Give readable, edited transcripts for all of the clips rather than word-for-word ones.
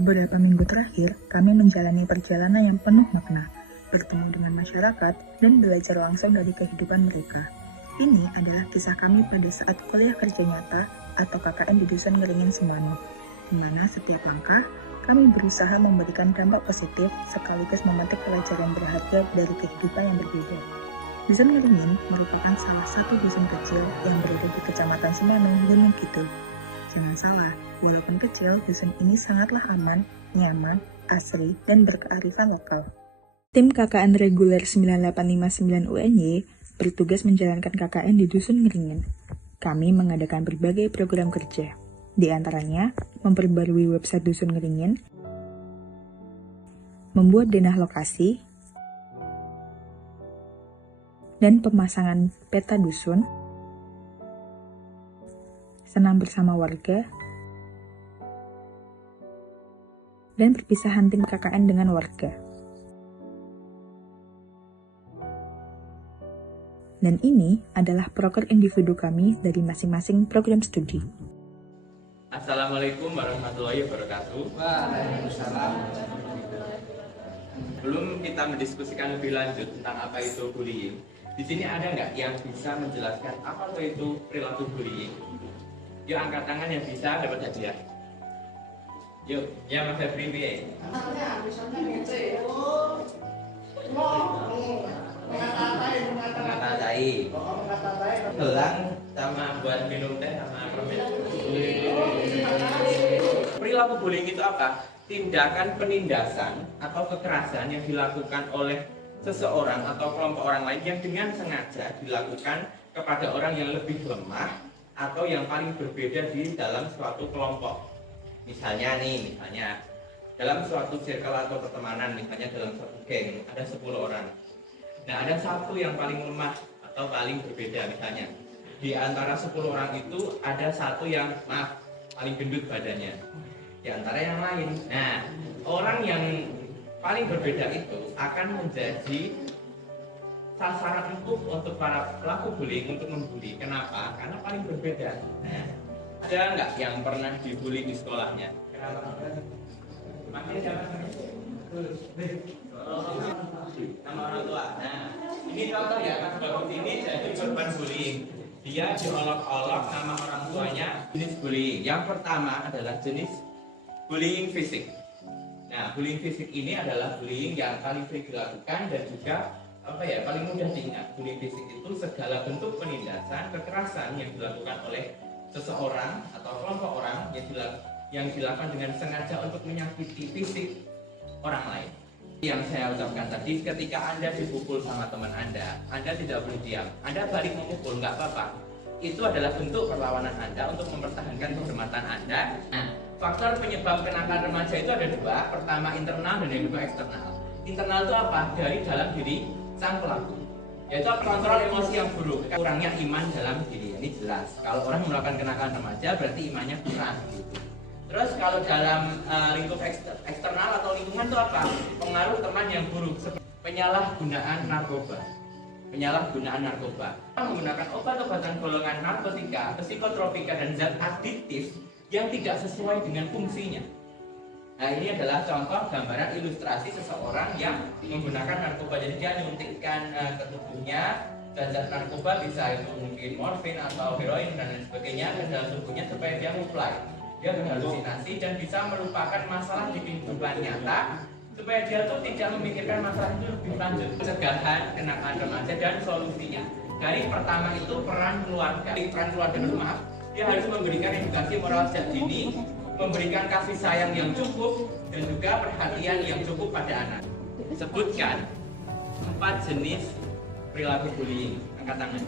beberapa minggu terakhir, kami menjalani perjalanan yang penuh makna, bertemu dengan masyarakat, dan belajar langsung dari kehidupan mereka. Ini adalah kisah kami pada saat kuliah kerja nyata atau KKN di Dusun Ngeringin Semanu, di mana setiap langkah, kami berusaha memberikan dampak positif sekaligus memetik pelajaran berharga dari kehidupan yang berbeda. Dusun Ngeringin merupakan salah satu dusun kecil yang berada di Kecamatan Semanu, Gunung Kidul. Jangan salah, walaupun kecil, dusun ini sangatlah aman, nyaman, asri, dan berkearifan lokal. Tim KKN reguler 9859 UNY bertugas menjalankan KKN di Dusun Ngeringin. Kami mengadakan berbagai program kerja, di antaranya memperbarui website Dusun Ngeringin, membuat denah lokasi, dan pemasangan peta dusun, senam bersama warga, dan perpisahan tim KKN dengan warga. Dan ini adalah proker individu kami dari masing-masing program studi. Assalamualaikum warahmatullahi wabarakatuh. Waalaikumsalam. Belum kita mendiskusikan lebih lanjut tentang apa itu bullying, di sini ada nggak yang bisa menjelaskan apa itu perilaku bullying? Yuk angkat tangan yang bisa dapat hadiah. Yuk, ya Mas Febri. Mengatai. Gelang sama buat minum teh sama permen. Perilaku bullying itu apa? Tindakan penindasan atau kekerasan yang dilakukan oleh seseorang atau kelompok orang lain yang dengan sengaja dilakukan kepada orang yang lebih lemah atau yang paling berbeda di dalam suatu kelompok. Misalnya dalam suatu circle atau pertemanan, misalnya dalam suatu geng ada 10 orang. Nah, ada satu yang paling lemah atau paling berbeda, misalnya di antara 10 orang itu ada satu yang paling gendut badannya di antara yang lain. Nah, orang yang paling berbeda itu akan menjadi sasaran empuk untuk para pelaku bullying untuk membuli. Kenapa? Karena paling berbeda. Nah, ada nggak yang pernah dibully di sekolahnya? Makin siapa namanya? Nama orang tua. Nah, ini contoh ya, Mas Bagus ini jadi korban bullying. Dia diolok-olok sama orang tuanya. Jenis bullying yang pertama adalah jenis bullying fisik. Nah, bullying fisik ini adalah bullying yang paling sering dilakukan dan juga paling mudah diingat. Bullying fisik itu segala bentuk penindasan, kekerasan yang dilakukan oleh seseorang atau kelompok orang yang dilakukan dengan sengaja untuk menyakiti fisik orang lain. Yang saya ucapkan tadi, ketika Anda dipukul sama teman Anda tidak boleh diam. Anda balik memukul, nggak apa-apa. Itu adalah bentuk perlawanan Anda untuk mempertahankan kehormatan Anda. Nah, faktor penyebab kenakalan remaja itu ada dua. Pertama internal dan yang kedua eksternal. Internal itu apa? Dari dalam diri sang pelaku, yaitu kontrol emosi yang buruk, kurangnya iman dalam diri. Ini jelas. Kalau orang melakukan kenakalan remaja berarti imannya kurang gitu. Terus kalau dalam lingkup eksternal atau lingkungan itu apa? Pengaruh teman yang buruk, penyalahgunaan narkoba. Menggunakan obat-obatan golongan narkotika, psikotropika, dan zat adiktif yang tidak sesuai dengan fungsinya. Nah, ini adalah contoh gambaran ilustrasi seseorang yang menggunakan narkoba. Jadi dia nyuntikkan ke tubuhnya zat narkoba, bisa itu mungkin morfin atau heroin dan lain sebagainya ke dalam tubuhnya supaya dia mulai. Dia berhalusinasi dan bisa merupakan masalah di kehidupan nyata supaya dia tuh tidak memikirkan masalah itu lebih lanjut. Pencegahan kenakalan remaja dan solusinya. Dari pertama itu peran keluarga. Dia harus memberikan edukasi moral sejak dini, memberikan kasih sayang yang cukup dan juga perhatian yang cukup pada anak. Sebutkan 4 jenis perilaku bullying. Angkat tangan.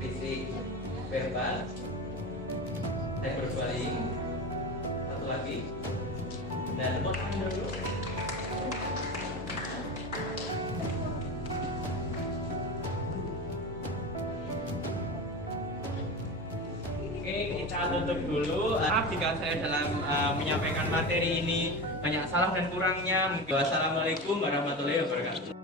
Fisik, verbal, cyberbullying, satu lagi, dan tepuk tangan dulu. Oke, kita tutup dulu. Maaf jika saya dalam menyampaikan materi ini banyak salah dan kurangnya. Wassalamualaikum warahmatullahi wabarakatuh.